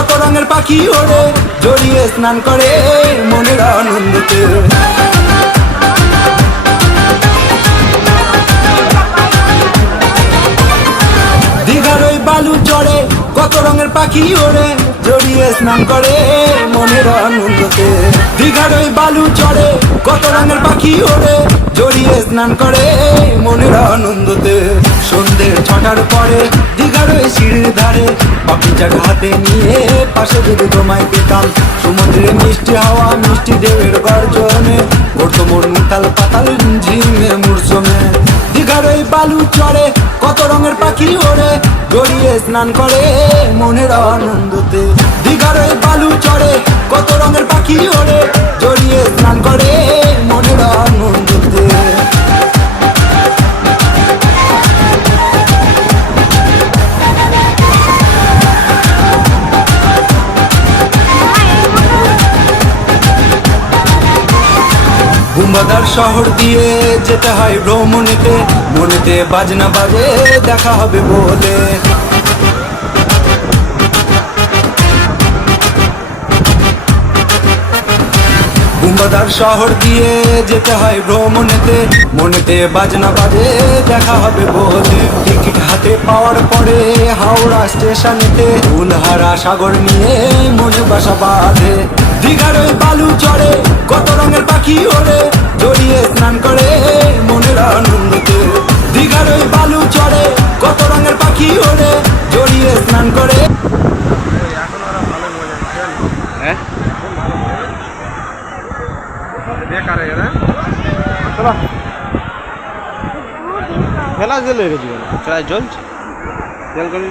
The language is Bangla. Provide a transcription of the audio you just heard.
কত রঙের পাখি ওড়ে জড়িয়ে স্নান করে মনের আনন্দতে। দীঘার ওই বালু চড়ে কত রঙের পাখি ওড়ে জড়িয়ে স্নান করে মনের আনন্দতে। দীঘার ওই বালু চড়ে কত রঙের পাখি ওড়ে জড়িয়ে স্নান করে মনের আনন্দতে। সন্ধ্যে 6টার পরে দীঘার ওই সিঁড়ির ধারে পাখি চাট হাতে নিয়ে পাশে যদি তোমায় পেতাম, সমুদ্রে মিষ্টি হাওয়া মিষ্টি ঢেউয়ের গর্জনে করতো মন উথাল পাতাল ঝিমে মরশুমে। দীঘার ওই বালু চড়ে কত রঙের পাখি ওড়ে জড়িয়ে স্নান করে মনের আনন্দতে। দীঘার ওই বালু চড়ে কত রঙের পাখি ওড়ে জড়িয়ে স্নান করে মনের আনন্দতে। বুম্বাদার শহর দিয়ে যেতে হয় ভ্রমণেতে, মনেতে বাজনা বাজে দেখা হবে বলে। বুম্বাদার শহর দিয়ে যেতে হয় ভ্রমণেতে, মনেতে বাজনা বাজে দেখা হবে বলে। টিকিট হাতে পাওয়ার পরে হাওড়া স্টেশনেতে ফুলহারা সাগর নিয়ে মনে বাসা বাঁধে। দীঘার ওই বালু চড়ে কত রঙের পাখি ওড়ে জড়িয়ে স্নান করে মনের আনন্দতে। দীঘার ওই বালু চড়ে কত রঙের পাখি ওড়ে জড়িয়ে স্নান করে। খেলা চলে গেছিল, চলছে তেল করে